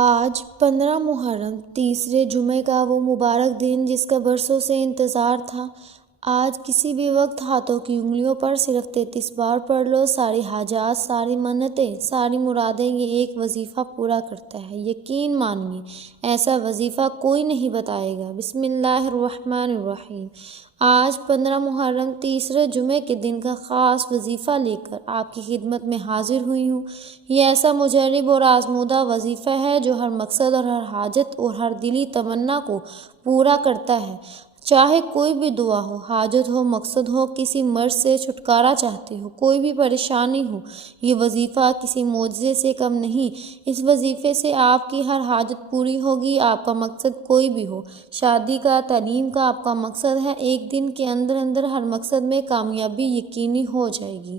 آج 15 محرم تیسرے جمعے کا وہ مبارک دن جس کا برسوں سے انتظار تھا۔ آج کسی بھی وقت ہاتھوں کی انگلیوں پر صرف 33 بار پڑھ لو، ساری حاجات، ساری منتیں، ساری مرادیں یہ ایک وظیفہ پورا کرتا ہے۔ یقین مانیے ایسا وظیفہ کوئی نہیں بتائے گا۔ بسم اللہ الرحمن الرحیم۔ آج 15 محرم تیسرے جمعے کے دن کا خاص وظیفہ لے کر آپ کی خدمت میں حاضر ہوئی ہوں۔ یہ ایسا مجرب اور آزمودہ وظیفہ ہے جو ہر مقصد اور ہر حاجت اور ہر دلی تمنا کو پورا کرتا ہے۔ چاہے کوئی بھی دعا ہو، حاجت ہو، مقصد ہو، کسی مرض سے چھٹکارا چاہتے ہو، کوئی بھی پریشانی ہو، یہ وظیفہ کسی معجزے سے کم نہیں۔ اس وظیفے سے آپ کی ہر حاجت پوری ہوگی۔ آپ کا مقصد کوئی بھی ہو، شادی کا، تعلیم کا آپ کا مقصد ہے، ایک دن کے اندر ہر مقصد میں کامیابی یقینی ہو جائے گی۔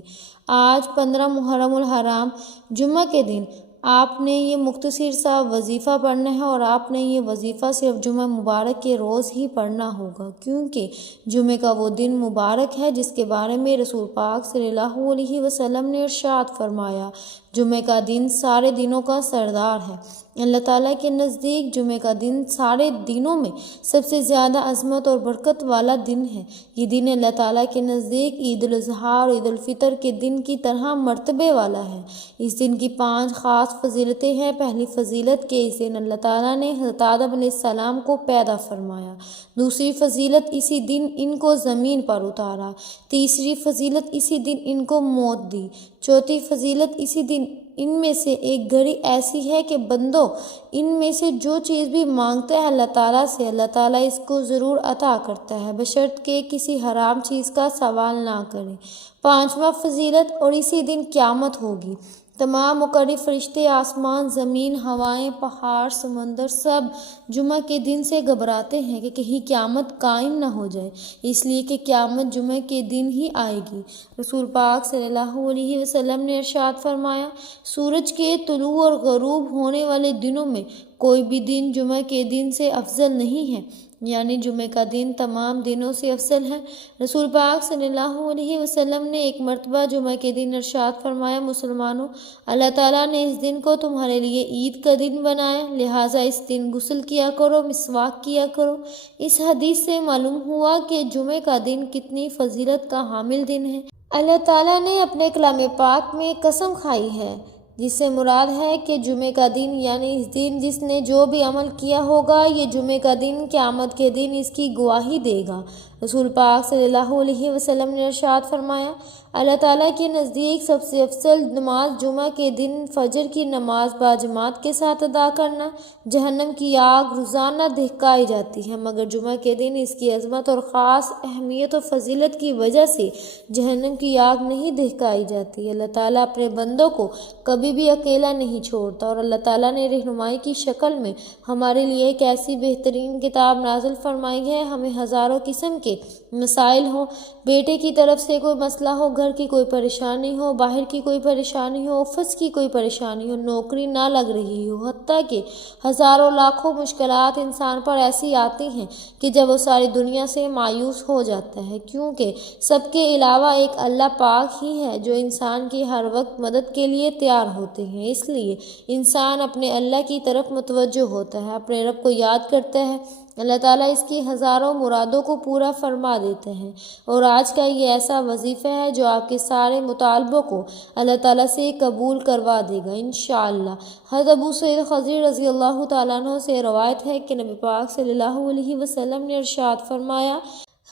آج 15 محرم الحرام جمعہ کے دن آپ نے یہ مختصر سا وظیفہ پڑھنا ہے، اور آپ نے یہ وظیفہ صرف جمعہ مبارک کے روز ہی پڑھنا ہوگا، کیونکہ جمعہ کا وہ دن مبارک ہے جس کے بارے میں رسول پاک صلی اللہ علیہ وسلم نے ارشاد فرمایا، جمعہ کا دن سارے دنوں کا سردار ہے۔ اللہ تعالیٰ کے نزدیک جمعہ کا دن سارے دنوں میں سب سے زیادہ عظمت اور برکت والا دن ہے۔ یہ دن اللہ تعالیٰ کے نزدیک عید الاضحیٰ اور عید الفطر کے دن کی طرح مرتبے والا ہے۔ اس دن کی 5 خاص فضیلتیں ہیں۔ پہلی فضیلت کہ اس دن اللہ تعالیٰ نے حضرت آدم علیہ السلام کو پیدا فرمایا۔ دوسری فضیلت اسی دن ان کو زمین پر اتارا۔ تیسری فضیلت اسی دن ان کو موت دی۔ چوتھی فضیلت اسی دن ان میں سے ایک گھڑی ایسی ہے کہ بندوں ان میں سے جو چیز بھی مانگتا ہے اللہ تعالیٰ سے، اللہ تعالیٰ اس کو ضرور عطا کرتا ہے، بشرط کہ کسی حرام چیز کا سوال نہ کرے۔ پانچواں فضیلت، اور اسی دن قیامت ہوگی۔ تمام مقرب فرشتے، آسمان، زمین، ہوائیں، پہاڑ، سمندر سب جمعہ کے دن سے گھبراتے ہیں کہ کہیں قیامت قائم نہ ہو جائے، اس لیے کہ قیامت جمعہ کے دن ہی آئے گی۔ رسول پاک صلی اللہ علیہ وسلم نے ارشاد فرمایا، سورج کے طلوع اور غروب ہونے والے دنوں میں کوئی بھی دن جمعہ کے دن سے افضل نہیں ہے، یعنی جمعہ کا دن تمام دنوں سے افضل ہے۔ رسول پاک صلی اللہ علیہ وسلم نے ایک مرتبہ جمعہ کے دن ارشاد فرمایا، مسلمانوں، اللہ تعالیٰ نے اس دن کو تمہارے لیے عید کا دن بنایا، لہٰذا اس دن غسل کیا کرو، مسواک کیا کرو۔ اس حدیث سے معلوم ہوا کہ جمعہ کا دن کتنی فضیلت کا حامل دن ہے۔ اللہ تعالیٰ نے اپنے کلام پاک میں قسم کھائی ہے، جس سے مراد ہے کہ جمعہ کا دن یعنی اس دن جس نے جو بھی عمل کیا ہوگا، یہ جمعہ کا دن قیامت کے دن اس کی گواہی دے گا۔ رسول پاک صلی اللہ علیہ وسلم نے ارشاد فرمایا، اللہ تعالیٰ کے نزدیک سب سے افضل نماز جمعہ کے دن فجر کی نماز باجماعت کے ساتھ ادا کرنا۔ جہنم کی آگ روزانہ دہکائی جاتی ہے، مگر جمعہ کے دن اس کی عظمت اور خاص اہمیت و فضیلت کی وجہ سے جہنم کی آگ نہیں دہکائی جاتی۔ اللہ تعالیٰ اپنے بندوں کو کبھی بھی اکیلا نہیں چھوڑتا، اور اللہ تعالیٰ نے رہنمائی کی شکل میں ہمارے لیے ایک ایسی بہترین کتاب نازل فرمائی ہے۔ ہمیں ہزاروں قسم کے مسائل ہوں، بیٹے کی طرف سے کوئی مسئلہ ہو، گھر کی کوئی پریشانی ہو، باہر کی کوئی پریشانی ہو، آفس کی کوئی پریشانی ہو، نوکری نہ لگ رہی ہو، حتیٰ کہ ہزاروں لاکھوں مشکلات انسان پر ایسی آتی ہیں کہ جب وہ ساری دنیا سے مایوس ہو جاتا ہے، کیونکہ سب کے علاوہ ایک اللہ پاک ہی ہے جو انسان کی ہر وقت مدد کے لیے تیار ہوتے ہیں۔ اس لیے انسان اپنے اللہ کی طرف متوجہ ہوتا ہے، اپنے رب کو یاد کرتا ہے، اللہ تعالیٰ اس کی ہزاروں مرادوں کو پورا فرما دیتے ہیں۔ اور آج کا یہ ایسا وظیفہ ہے جو آپ کے سارے مطالبوں کو اللہ تعالیٰ سے قبول کروا دے گا انشاءاللہ۔ حضرت ابو سعید خدری رضی اللہ تعالیٰ عنہ سے روایت ہے کہ نبی پاک صلی اللہ علیہ وسلم نے ارشاد فرمایا،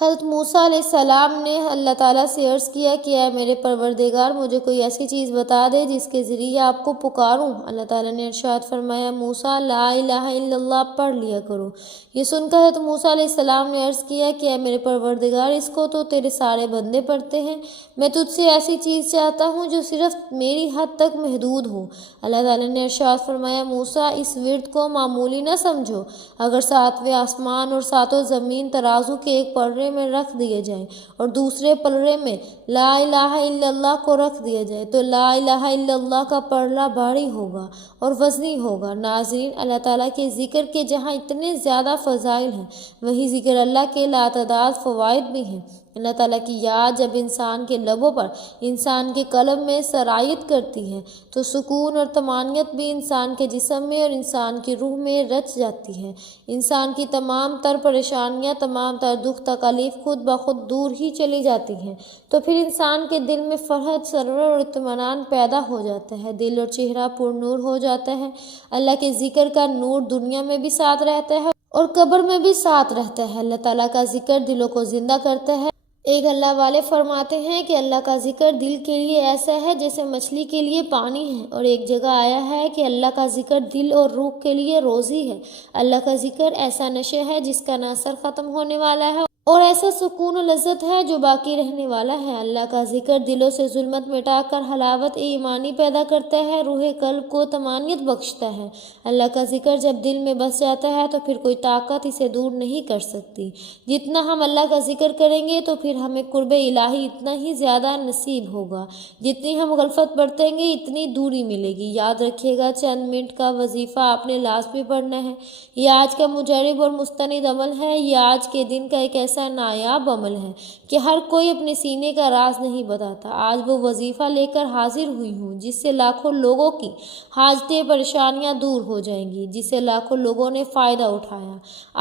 حضرت موسیٰ علیہ السلام نے اللہ تعالیٰ سے عرض کیا کہ اے میرے پروردگار، مجھے کوئی ایسی چیز بتا دے جس کے ذریعے آپ کو پکاروں۔ اللہ تعالیٰ نے ارشاد فرمایا، موسیٰ لا الہ الا اللہ پڑھ لیا کرو۔ یہ سن کر حضرت موسیٰ علیہ السلام نے عرض کیا کہ اے میرے پروردگار، اس کو تو تیرے سارے بندے پڑھتے ہیں، میں تجھ سے ایسی چیز چاہتا ہوں جو صرف میری حد تک محدود ہو۔ اللہ تعالیٰ نے ارشاد فرمایا، موسیٰ اس ورد کو معمولی نہ سمجھو، اگر 7ویں آسمان اور 7 زمین ترازو کے ایک پلڑے میں رکھ دیے جائیں اور دوسرے پلڑے میں لا الہ الا اللہ کو رکھ دیا جائے تو لا الہ الا اللہ کا پلڑا بھاری ہوگا اور وزنی ہوگا۔ ناظرین، اللہ تعالیٰ کے ذکر کے جہاں اتنے زیادہ فضائل ہیں، وہی ذکر اللہ کے لاتعداد فوائد بھی ہیں۔ اللہ تعالیٰ کی یاد جب انسان کے لبوں پر، انسان کے قلب میں سرایت کرتی ہے تو سکون اور طمانینت بھی انسان کے جسم میں اور انسان کی روح میں رچ جاتی ہے۔ انسان کی تمام تر پریشانیاں، تمام تر دکھ تکالیف خود بخود دور ہی چلی جاتی ہیں۔ تو پھر انسان کے دل میں فرحت، سرور اور اطمینان پیدا ہو جاتا ہے، دل اور چہرہ پر نور ہو جاتا ہے۔ اللہ کے ذکر کا نور دنیا میں بھی ساتھ رہتا ہے اور قبر میں بھی ساتھ رہتا ہے۔ اللہ تعالیٰ کا ذکر دلوں کو زندہ کرتا ہے۔ ایک اللہ والے فرماتے ہیں کہ اللہ کا ذکر دل کے لیے ایسا ہے جیسے مچھلی کے لیے پانی ہے، اور ایک جگہ آیا ہے کہ اللہ کا ذکر دل اور روح کے لیے روزی ہے۔ اللہ کا ذکر ایسا نشہ ہے جس کا نہ اثر ختم ہونے والا ہے اور ایسا سکون و لذت ہے جو باقی رہنے والا ہے۔ اللہ کا ذکر دلوں سے ظلمت مٹا کر حلاوت ایمانی پیدا کرتا ہے، روح قلب کو طمانینت بخشتا ہے۔ اللہ کا ذکر جب دل میں بس جاتا ہے تو پھر کوئی طاقت اسے دور نہیں کر سکتی۔ جتنا ہم اللہ کا ذکر کریں گے تو پھر ہمیں قرب الہی اتنا ہی زیادہ نصیب ہوگا، جتنی ہم غفلت برتیں گے اتنی دوری ملے گی۔ یاد رکھیے گا، چند منٹ کا وظیفہ آپ نے لازمی پڑھنا ہے۔ یہ آج کا مجرب اور مستند عمل ہے، یہ آج کے دن کا ایک ایسا نایاب عمل ہے کہ ہر کوئی اپنے سینے کا راز نہیں بتاتا۔ آج وہ وظیفہ لے کر حاضر ہوئی ہوں جس سے لاکھوں لوگوں کی حاجتیں، پریشانیاں دور ہو جائیں گی، جس سے لاکھوں لوگوں نے فائدہ اٹھایا۔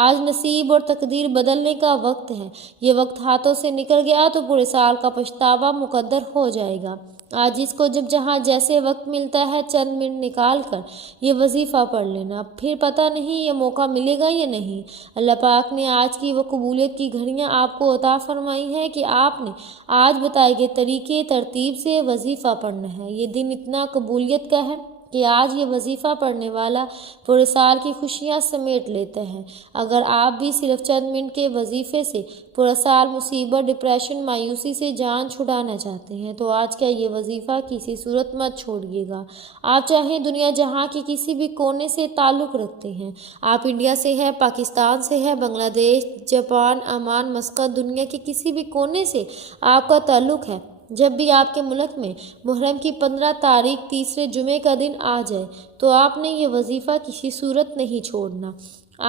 آج نصیب اور تقدیر بدلنے کا وقت ہے۔ یہ وقت ہاتھوں سے نکل گیا تو پورے سال کا پچھتاوا مقدر ہو جائے گا۔ آج جس کو جب جہاں جیسے وقت ملتا ہے چند منٹ نکال کر یہ وظیفہ پڑھ لینا، پھر پتہ نہیں یہ موقع ملے گا یا نہیں۔ اللہ پاک نے آج کی وہ قبولیت کی گھڑیاں آپ کو عطا فرمائی ہیں کہ آپ نے آج بتائے گئے طریقے ترتیب سے وظیفہ پڑھنا ہے۔ یہ دن اتنا قبولیت کا ہے کہ آج یہ وظیفہ پڑھنے والا پورے سال کی خوشیاں سمیٹ لیتا ہے۔ اگر آپ بھی صرف چند منٹ کے وظیفے سے پورا سال مصیبت، ڈپریشن، مایوسی سے جان چھڑانا چاہتے ہیں تو آج کا یہ وظیفہ کسی صورت مت چھوڑیے گا۔ آپ چاہیں دنیا جہاں کے کسی بھی کونے سے تعلق رکھتے ہیں، آپ انڈیا سے ہیں، پاکستان سے ہیں، بنگلہ دیش، جاپان، عمان، مسقط، دنیا کے کسی بھی کونے سے آپ کا تعلق ہے، جب بھی آپ کے ملک میں محرم کی 15 تاریخ تیسرے جمعے کا دن آ جائے تو آپ نے یہ وظیفہ کسی صورت نہیں چھوڑنا۔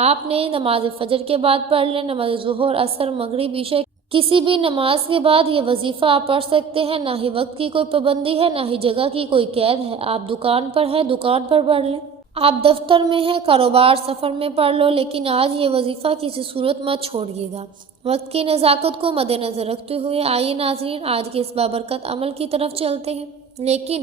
آپ نے نماز فجر کے بعد پڑھ لیں، نماز ظہر، عصر، مغرب، عشاء، کسی بھی نماز کے بعد یہ وظیفہ آپ پڑھ سکتے ہیں۔ نہ ہی وقت کی کوئی پابندی ہے، نہ ہی جگہ کی کوئی قید ہے۔ آپ دکان پر ہیں، دکان پر پڑھ لیں، آپ دفتر میں ہیں، کاروبار، سفر میں پڑھ لو، لیکن آج یہ وظیفہ کسی صورت مت چھوڑیے گا۔ وقت کی نزاکت کو مد نظر رکھتے ہوئے آئیے ناظرین آج کے اس بابرکت عمل کی طرف چلتے ہیں، لیکن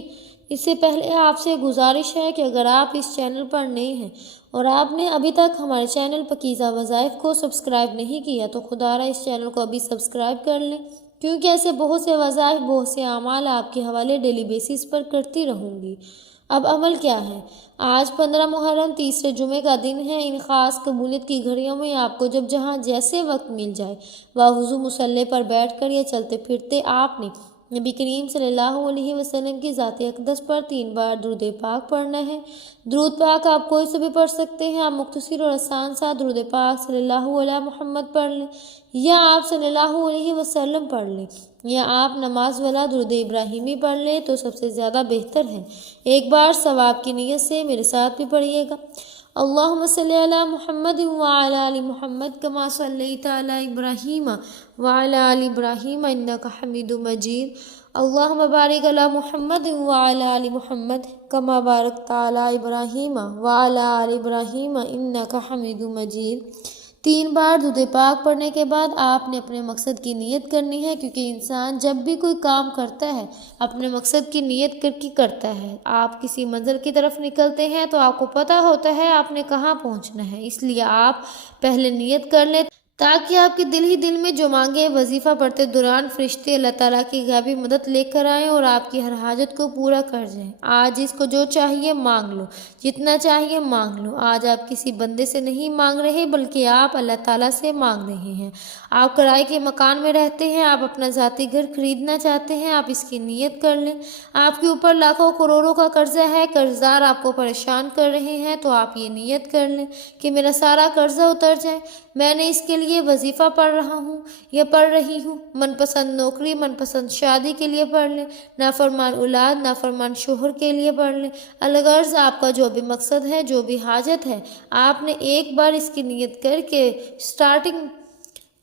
اس سے پہلے آپ سے گزارش ہے کہ اگر آپ اس چینل پر نئے ہیں اور آپ نے ابھی تک ہمارے چینل پاکیزہ وظائف کو سبسکرائب نہیں کیا تو خدا را اس چینل کو ابھی سبسکرائب کر لیں، کیونکہ ایسے بہت سے وظائف، بہت سے اعمال آپ کے حوالے ڈیلی بیسس پر کرتی رہوں گی۔ اب عمل کیا ہے؟ آج 15 محرم تیسرے جمعے کا دن ہے۔ ان خاص قبولیت کی گھڑیوں میں آپ کو جب جہاں جیسے وقت مل جائے باوضو مصلی پر بیٹھ کر یا چلتے پھرتے آپ نے نبی کریم صلی اللہ علیہ وسلم کی ذات اقدس پر 3 بار درود پاک پڑھنا ہے۔ درود پاک آپ کوئی سے بھی پڑھ سکتے ہیں۔ آپ مختصر اور آسان سا درود پاک صلی اللہ علیہ محمد پڑھ لیں، یا آپ صلی اللہ علیہ وسلم پڑھ لیں، یا آپ نماز والا درود ابراہیمی پڑھ لیں تو سب سے زیادہ بہتر ہے۔ ایک بار ثواب کی نیت سے میرے ساتھ بھی پڑھیے گا۔ اللہم صلی علی محمد وعلی آل محمد کما صلیت علی ابراہیم وعلی آل ابراہیم انک حمید مجید۔ اللہم بارک علی محمد وعلی آل محمد کما بارکت علی ابراہیم وعلی آل ابراہیم انک حمید مجید۔ 3 بار درود پاک پڑھنے کے بعد آپ نے اپنے مقصد کی نیت کرنی ہے، کیونکہ انسان جب بھی کوئی کام کرتا ہے اپنے مقصد کی نیت کر کے کرتا ہے۔ آپ کسی منزل کی طرف نکلتے ہیں تو آپ کو پتہ ہوتا ہے آپ نے کہاں پہنچنا ہے، اس لیے آپ پہلے نیت کر لیں تاکہ آپ کے دل ہی دل میں جو مانگے وظیفہ پڑھتے دوران فرشتے اللہ تعالیٰ کی غیبی مدد لے کر آئیں اور آپ کی ہر حاجت کو پورا کر جائیں۔ آج اس کو جو چاہیے مانگ لو، جتنا چاہیے مانگ لو۔ آج آپ کسی بندے سے نہیں مانگ رہے بلکہ آپ اللہ تعالیٰ سے مانگ رہے ہیں۔ آپ کرائے کے مکان میں رہتے ہیں، آپ اپنا ذاتی گھر خریدنا چاہتے ہیں، آپ اس کی نیت کر لیں۔ آپ کے اوپر لاکھوں کروڑوں کا قرضہ ہے، قرض دار آپ کو پریشان کر رہے ہیں تو آپ یہ نیت کر لیں کہ میرا سارا قرضہ اتر جائے، میں نے اس کے لیے وظیفہ پڑھ رہا ہوں یا پڑھ رہی ہوں۔ من پسند نوکری، من پسند شادی کے لیے پڑھ لیں، نافرمان اولاد، نافرمان شوہر کے لیے پڑھ لیں۔ الغرض آپ کا جو بھی مقصد ہے، جو بھی حاجت ہے، آپ نے ایک بار اس کی نیت کر کے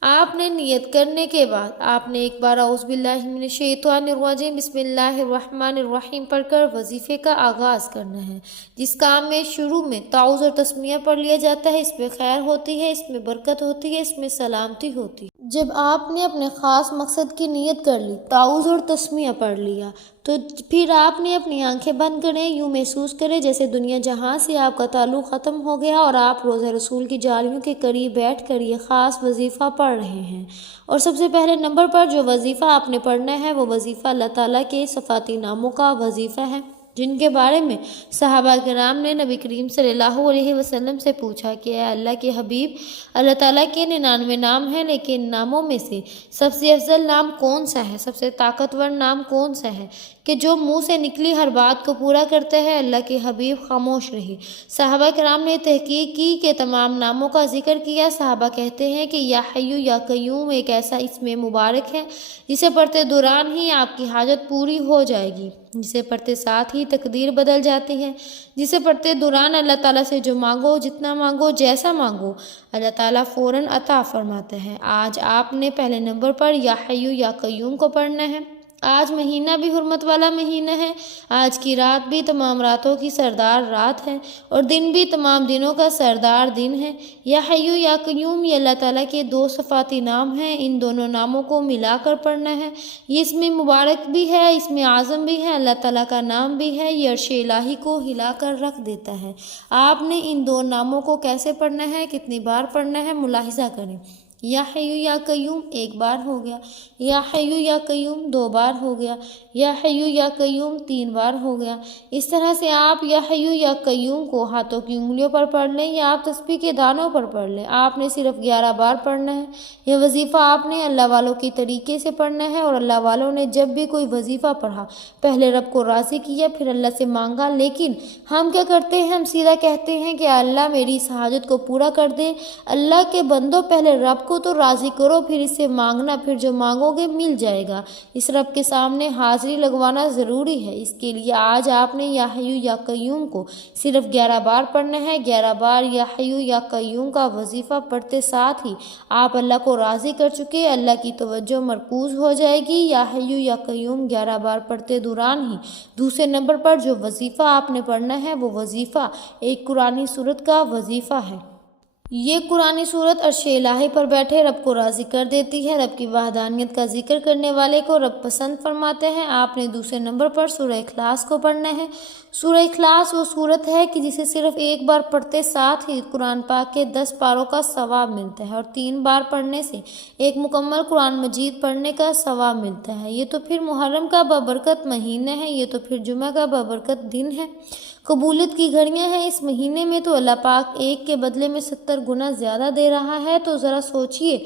آپ نے نیت کرنے کے بعد آپ نے ایک بار اعوذ باللہ من الشیطان الرجیم بسم اللہ الرحمن الرحیم پڑھ کر وظیفے کا آغاز کرنا ہے۔ جس کام میں شروع میں تعوذ اور تسمیہ پڑھ لیا جاتا ہے، اس میں خیر ہوتی ہے، اس میں برکت ہوتی ہے، اس میں سلامتی ہوتی ہے۔ جب آپ نے اپنے خاص مقصد کی نیت کر لی، تعوذ اور تسمیہ پڑھ لیا، تو پھر آپ نے اپنی آنکھیں بند کریں، یوں محسوس کریں جیسے دنیا جہاں سے آپ کا تعلق ختم ہو گیا اور آپ روضہ رسول کی جالیوں کے قریب بیٹھ کر یہ خاص وظیفہ پڑھ رہے ہیں۔ اور سب سے پہلے نمبر پر جو وظیفہ آپ نے پڑھنا ہے وہ وظیفہ اللہ تعالیٰ کے صفاتی ناموں کا وظیفہ ہے، جن کے بارے میں صحابہ کرام نے نبی کریم صلی اللہ علیہ وسلم سے پوچھا کہ اے اللہ کے حبیب، اللہ تعالیٰ کے 99 نام ہیں، لیکن ان ناموں میں سے سب سے افضل نام کون سا ہے، سب سے طاقتور نام کون سا ہے کہ جو منہ سے نکلی ہر بات کو پورا کرتا ہے؟ اللہ کے حبیب خاموش رہے۔ صحابہ کرام نے تحقیق کی کہ تمام ناموں کا ذکر کیا۔ صحابہ کہتے ہیں کہ یا حیو یا قیوم ایک ایسا اسم مبارک ہے جسے پڑھتے دوران ہی آپ کی حاجت پوری ہو جائے گی، جسے پڑھتے ساتھ ہی تقدیر بدل جاتی ہے، جسے پڑھتے دوران اللہ تعالیٰ سے جو مانگو، جتنا مانگو، جیسا مانگو، اللہ تعالیٰ فوراً عطا فرماتا ہے۔ آج آپ نے پہلے نمبر پر یا حیو یا قیوم کو پڑھنا ہے۔ آج مہینہ بھی حرمت والا مہینہ ہے، آج کی رات بھی تمام راتوں کی سردار رات ہے اور دن بھی تمام دنوں کا سردار دن ہے۔ یا حیو یا قیوم یہ اللہ تعالیٰ کے 2 صفاتی نام ہیں، ان دونوں ناموں کو ملا کر پڑھنا ہے۔ یہ اسم مبارک بھی ہے، اسم اعظم بھی ہے، اللہ تعالیٰ کا نام بھی ہے، یہ عرش الہی کو ہلا کر رکھ دیتا ہے۔ آپ نے ان 2 ناموں کو کیسے پڑھنا ہے، کتنی بار پڑھنا ہے، ملاحظہ کریں۔ یا حیو یا قیوم 1 بار ہو گیا، یا حیو یا قیوم 2 بار ہو گیا، یا حیو یا قیوم 3 بار ہو گیا۔ اس طرح سے آپ یا حیو یا قیوم کو ہاتھوں کی انگلیوں پر پڑھ لیں یا آپ تسبیح کے دانوں پر پڑھ لیں۔ آپ نے صرف 11 بار پڑھنا ہے۔ یہ وظیفہ آپ نے اللہ والوں کی طریقے سے پڑھنا ہے، اور اللہ والوں نے جب بھی کوئی وظیفہ پڑھا پہلے رب کو راضی کیا، پھر اللہ سے مانگا۔ لیکن ہم کیا کرتے ہیں؟ ہم سیدھا کہتے ہیں کہ اللہ میری اس حاجت کو پورا کر دے۔ اللہ کے بندوں، پہلے رب کو تو راضی کرو، پھر اس سے مانگنا، پھر جو مانگو گے مل جائے گا۔ اس رب کے سامنے حاضری لگوانا ضروری ہے۔ اس کے لیے آج آپ نے یا حیو یا قیوم کو صرف 11 بار پڑھنا ہے۔ 11 بار یا حیو یا قیوم کا وظیفہ پڑھتے ساتھ ہی آپ اللہ کو راضی کر چکے، اللہ کی توجہ مرکوز ہو جائے گی۔ یا حیو یا قیوم 11 بار پڑھتے دوران ہی دوسرے نمبر پر جو وظیفہ آپ نے پڑھنا ہے وہ وظیفہ ایک قرآنی سورت کا وظیفہ ہے۔ یہ قرآنی سورت عرش الہی پر بیٹھے رب کو راضی کر دیتی ہے۔ رب کی وحدانیت کا ذکر کرنے والے کو رب پسند فرماتے ہیں۔ آپ نے دوسرے نمبر پر سورہ اخلاص کو پڑھنا ہے۔ سورہ اخلاص وہ سورت ہے کہ جسے صرف 1 بار پڑھتے ساتھ ہی قرآن پاک کے 10 پاروں کا ثواب ملتا ہے، اور 3 بار پڑھنے سے ایک مکمل قرآن مجید پڑھنے کا ثواب ملتا ہے۔ یہ تو پھر محرم کا بابرکت مہینہ ہے، یہ تو پھر جمعہ کا بابرکت دن ہے، قبولیت کی گھڑیاں ہیں اس مہینے میں، تو اللہ پاک 1 کے بدلے میں 70 گنا زیادہ دے رہا ہے۔ تو ذرا سوچئے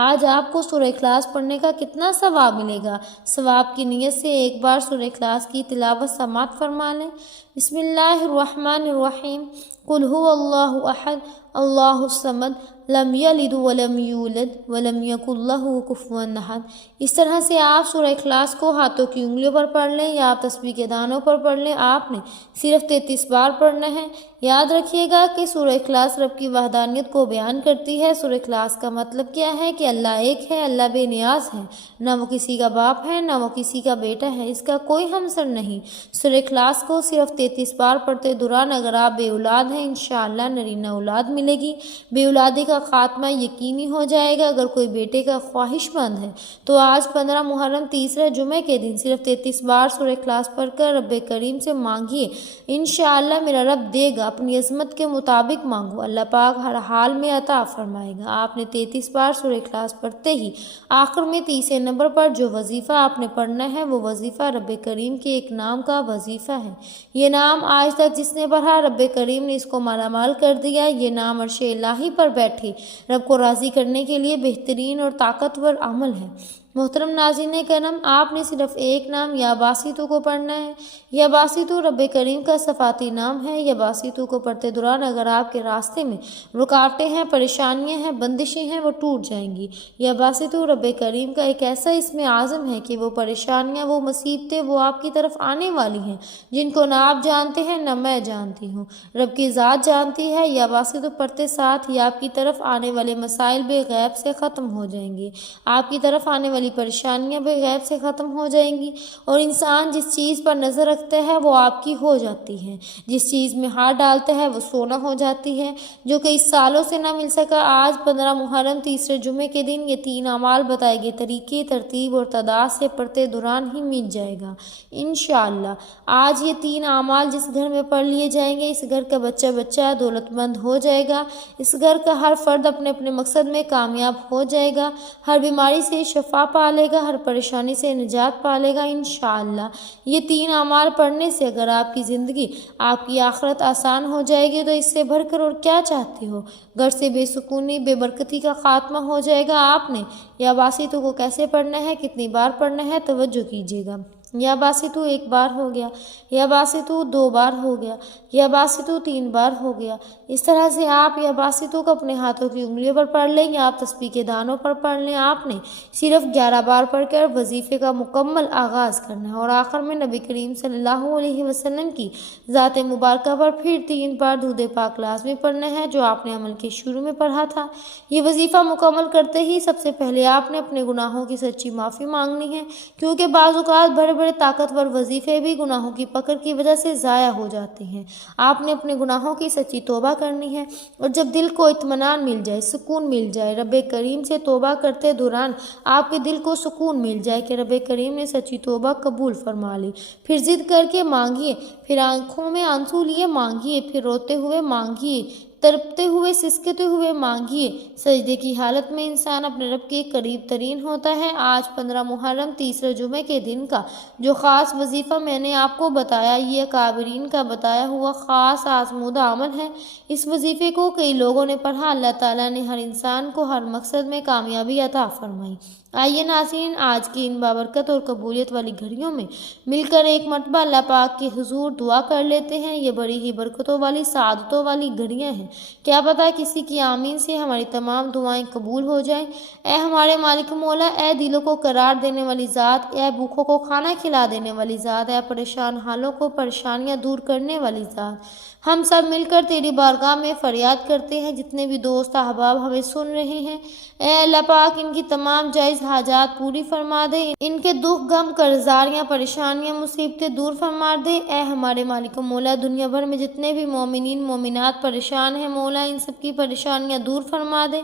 آج آپ کو سورہ اخلاص پڑھنے کا کتنا ثواب ملے گا۔ ثواب کی نیت سے 1 بار سورہ اخلاص کی تلاوت سماعت فرما لیں۔ بسم اللہ الرحمن الرحیم، قل هو اللہ احد اللہ الصمد لم یلد ولم یولد ولم یکن لہ کفوا احد۔ اس طرح سے آپ سورہ اخلاص کو ہاتھوں کی انگلیوں پر پڑھ لیں یا آپ تسبیح کے دانوں پر پڑھ لیں۔ آپ نے صرف 33 بار پڑھنا ہے۔ یاد رکھیے گا کہ سورہ اخلاص رب کی وحدانیت کو بیان کرتی ہے۔ سورہ اخلاص کا مطلب کیا ہے؟ کہ اللہ ایک ہے، اللہ بے نیاز ہے، نہ وہ کسی کا باپ ہے، نہ وہ کسی کا بیٹا ہے، اس کا کوئی ہمسر نہیں۔ سورہ اخلاص کو صرف 33 بار پڑھتے دوران اگر آپ بے اولاد ہیں انشاءاللہ نرینہ اولاد ملے گی، بے اولادی کا خاتمہ یقینی ہو جائے گا۔ اگر کوئی بیٹے کا خواہش مند ہے تو آج 15 محرم تیسرے جمعے کے دن صرف 33 بار سورہ اخلاص پڑھ کر رب کریم سے مانگیے، انشاءاللہ میرا رب دے گا۔ اپنی عظمت کے مطابق مانگو، اللہ پاک ہر حال میں عطا فرمائے گا۔ آپ نے 33 بار سورہ اخلاص پڑھتے ہی آخر میں تیسرے نمبر پر جو وظیفہ آپ نے پڑھنا ہے وہ وظیفہ رب کریم کے ایک نام کا وظیفہ ہے۔ یہ نام آج تک جس نے پڑھا رب کریم نے اس کو مالا مال کر دیا۔ یہ نام عرش الہی پر بیٹھے رب کو راضی کرنے کے لیے بہترین اور طاقتور عمل ہے۔ محترم ناظرین کرم، آپ نے صرف ایک نام یا باسطو کو پڑھنا ہے۔ یا باسطو رب کریم کا صفاتی نام ہے۔ یا باسطو کو پڑھتے دوران اگر آپ کے راستے میں رکاوٹیں ہیں، پریشانیاں ہیں، بندشیں ہیں، وہ ٹوٹ جائیں گی۔ یا باسطو رب کریم کا ایک ایسا اسم اعظم ہے کہ وہ پریشانیاں، وہ مصیبتیں وہ آپ کی طرف آنے والی ہیں جن کو نہ آپ جانتے ہیں نہ میں جانتی ہوں، رب کی ذات جانتی ہے۔ یا باسطو پڑھتے ساتھ ہی آپ کی طرف آنے والے مسائل بے غیب سے ختم ہو جائیں گے، آپ کی طرف آنے والی پریشانیاں بے غیب سے ختم ہو جائیں گی، اور انسان جس چیز پر نظر رکھتا ہے وہ آپ کی ہو جاتی ہے، جس چیز میں ہاتھ ڈالتا ہے وہ سونا ہو جاتی ہے، جو کئی سالوں سے نہ مل سکا۔ آج 15 محرم تیسرے جمعے کے دن یہ 3 اعمال بتائے گئے طریقے، ترتیب اور تعداد سے پڑھتے دوران ہی مٹ جائے گا انشاءاللہ۔ آج یہ 3 اعمال جس گھر میں پڑھ لیے جائیں گے، اس گھر کا بچہ بچہ دولت مند ہو جائے گا، اس گھر کا ہر فرد اپنے اپنے مقصد میں کامیاب ہو جائے گا، ہر بیماری سے شفا پا لے گا، ہر پریشانی سے نجات پا لے گا انشاءاللہ۔ یہ 3 اعمال پڑھنے سے اگر آپ کی زندگی، آپ کی آخرت آسان ہو جائے گی تو اس سے بڑھ کر اور کیا چاہتے ہو؟ گھر سے بے سکونی، بے برکتی کا خاتمہ ہو جائے گا۔ آپ نے یا باسطو کو کیسے پڑھنا ہے، کتنی بار پڑھنا ہے، توجہ کیجیے گا۔ یا باسطو 1 بار ہو گیا، یا باسطو 2 بار ہو گیا، یا باسطو 3 بار ہو گیا۔ اس طرح سے آپ یا باسطو کو اپنے ہاتھوں کی انگلیوں پر پڑھ لیں یا آپ تسبیح کے دانوں پر پڑھ لیں۔ آپ نے صرف 11 بار پڑھ کر وظیفے کا مکمل آغاز کرنا ہے، اور آخر میں نبی کریم صلی اللہ علیہ وسلم کی ذات مبارکہ پر پھر 3 بار درود پاک لازمی پڑھنا ہے جو آپ نے عمل کے شروع میں پڑھا تھا۔ یہ وظیفہ مکمل کرتے ہی سب سے پہلے آپ نے اپنے گناہوں کی سچی معافی مانگنی ہے، کیونکہ بعض اوقات بڑے بڑے طاقتور وظیفے بھی گناہوں کی پکڑ کی وجہ سے ضائع ہو جاتے ہیں۔ آپ نے اپنے گناہوں کی سچی توبہ کرنی ہے، اور جب دل کو اطمینان مل جائے، سکون مل جائے، رب کریم سے توبہ کرتے دوران آپ کے دل کو سکون مل جائے کہ رب کریم نے سچی توبہ قبول فرما لی، پھر ضد کر کے مانگیے، پھر آنکھوں میں آنسو لیے مانگیے، پھر روتے ہوئے مانگیے، تڑپتے ہوئے سسکتے ہوئے مانگیے۔ سجدے کی حالت میں انسان اپنے رب کے قریب ترین ہوتا ہے۔ آج 15 محرم تیسرے جمعے کے دن کا جو خاص وظیفہ میں نے آپ کو بتایا، یہ اکابرین کا بتایا ہوا خاص آزمودہ عمل ہے۔ اس وظیفے کو کئی لوگوں نے پڑھا، اللہ تعالیٰ نے ہر انسان کو ہر مقصد میں کامیابی عطا فرمائی۔ آئیے ناظرین، آج کی ان بابرکت اور قبولیت والی گھڑیوں میں مل کر ایک مرتبہ اللہ پاک کے حضور دعا کر لیتے ہیں۔ یہ بڑی ہی برکتوں والی، سعادتوں والی گھڑیاں ہیں، کیا پتہ کسی کی آمین سے ہماری تمام دعائیں قبول ہو جائیں۔ اے ہمارے مالک مولا، اے دلوں کو قرار دینے والی ذات، اے بھوکوں کو کھانا کھلا دینے والی ذات، اے پریشان حالوں کو پریشانیاں دور کرنے والی ذات، ہم سب مل کر تیری بارگاہ میں فریاد کرتے ہیں۔ جتنے بھی دوست احباب ہمیں سن رہے ہیں، اے اللہ پاک ان کی تمام جائز حاجات پوری فرما دے، ان کے دکھ غم قرضاریاں پریشانیاں مصیبتیں دور فرما دے۔ اے ہمارے مالک مولا، دنیا بھر میں جتنے بھی مومنین مومنات پریشان ہیں مولا، ان سب کی پریشانیاں دور فرما دے۔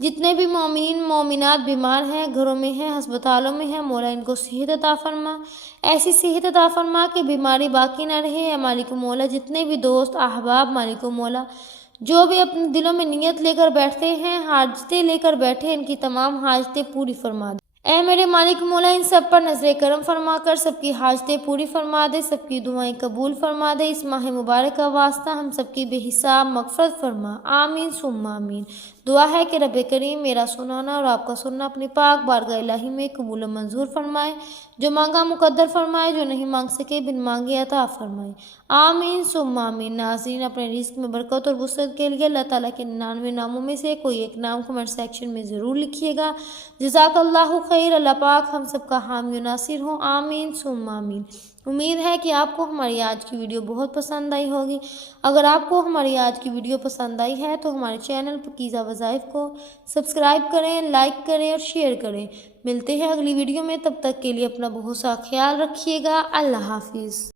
جتنے بھی مومنین مومنات بیمار ہیں، گھروں میں ہیں، ہسپتالوں میں ہیں، مولا ان کو صحت عطا فرما، ایسی صحت عطا فرما کہ بیماری باقی نہ رہے۔ اے مالک مولا، جتنے بھی دوست احباب مالک مولا جو بھی اپنے دلوں میں نیت لے کر بیٹھتے ہیں، حاجتیں لے کر بیٹھے، ان کی تمام حاجتیں پوری فرما دے۔ اے میرے مالک مولا، ان سب پر نظر کرم فرما کر سب کی حاجتیں پوری فرما دے، سب کی دعائیں قبول فرما دے۔ اس ماہ مبارک کا واسطہ ہم سب کی بے حساب مغفرت فرما، آمین ثم آمین۔ دعا ہے کہ رب کریم میرا سنانا اور آپ کا سننا اپنی پاک بارگاہ الہی میں قبول و منظور فرمائے، جو مانگا مقدر فرمائے، جو نہیں مانگ سکے بن مانگے عطا فرمائے، آمین ثم آمین۔ ناظرین، اپنے رزق میں برکت اور وسعت کے لیے اللہ تعالیٰ کے 99 ناموں میں سے کوئی ایک نام کمنٹ سیکشن میں ضرور لکھیے گا۔ جزاک اللہ خیر۔ اللہ پاک ہم سب کا حامی و ناصر ہوں، آمین ثم آمین۔ امید ہے کہ آپ کو ہماری آج کی ویڈیو بہت پسند آئی ہوگی۔ اگر آپ کو ہماری آج کی ویڈیو پسند آئی ہے تو ہمارے چینل پاکیزہ وظائف کو سبسکرائب کریں، لائک کریں اور شیئر کریں۔ ملتے ہیں اگلی ویڈیو میں، تب تک کے لیے اپنا بہت سا خیال رکھیے گا۔ اللہ حافظ۔